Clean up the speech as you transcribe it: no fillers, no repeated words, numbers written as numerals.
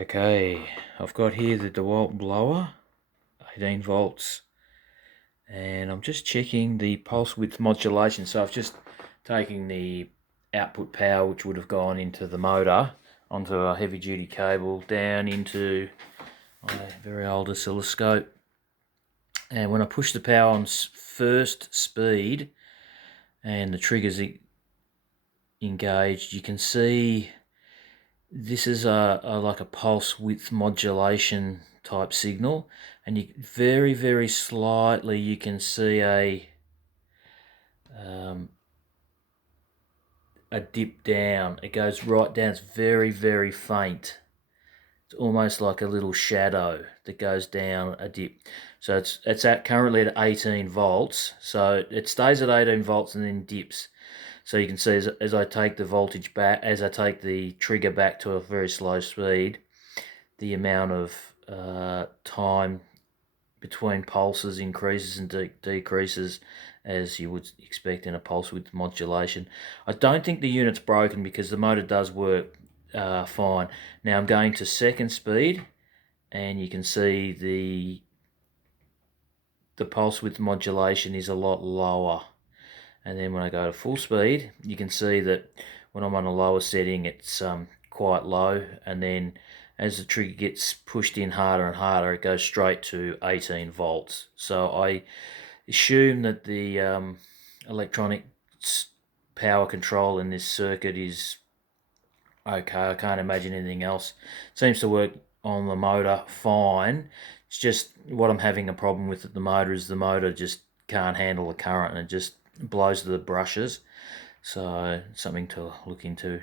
Okay, I've got here the deWalt blower, 18 volts, and I'm just checking the pulse width modulation. So I've just taken the output power, which would have gone into the motor, onto a heavy duty cable, down into my very old oscilloscope. And when I push the power on first speed and the trigger's engaged, you can see this is like a pulse width modulation type signal, and you very slightly you can see um, a dip down. It goes right down. It's very faint. It's almost like a little shadow that goes down a dip. So it's at currently at 18 volts. So it stays at 18 volts and then dips. So you can see as I take the voltage back, as I take the trigger back to a very slow speed, the amount of time between pulses increases and decreases as you would expect in a pulse width modulation. I don't think the unit's broken because the motor does work fine. Now I'm going to second speed, and you can see the pulse width modulation is a lot lower. And then when I go to full speed, you can see that when I'm on a lower setting, it's quite low, and then as the trigger gets pushed in harder and harder, it goes straight to 18 volts. So I assume that the electronic power control in this circuit is okay. I can't imagine anything else. It seems to work on the motor fine. It's just what I'm having a problem with at the motor is the motor just can't handle the current, and it just blows the brushes. So something to look into.